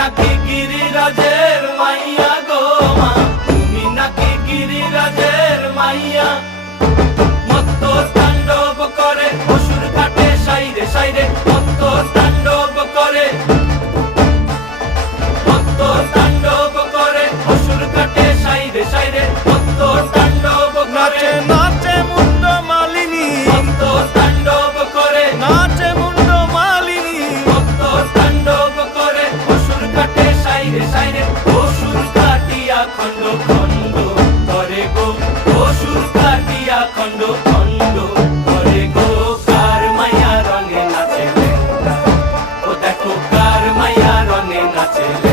নাকি গিরিরাজের মাইয়া গো মা, তুমি নাকি গিরিরাজের মাইয়া। মত্ত তাণ্ডব করে অসুর কাটে সাইরে সাইরে, মত্ত তাণ্ডব করে, মত্ত তাণ্ডব করে অসুর কাটে সাইরে সাইরে, মত্ত তাণ্ডব করে। নাচে মুন্ড মালিনী, মত্ত তাণ্ডব করে, নাচে মুন্ড মালিনী, মত্ত তাণ্ডব করে অসুর কাটে সাইরে সাইরে, অসুর কাটিয়া খণ্ড খণ্ড করে গো, অসুর কাটিয়া খণ্ড খণ্ড করে গো। কার মায়া রঙে নাচে লেঙ্গা, ও দেখো কার মায়া রঙে নাচে লেঙ্গা।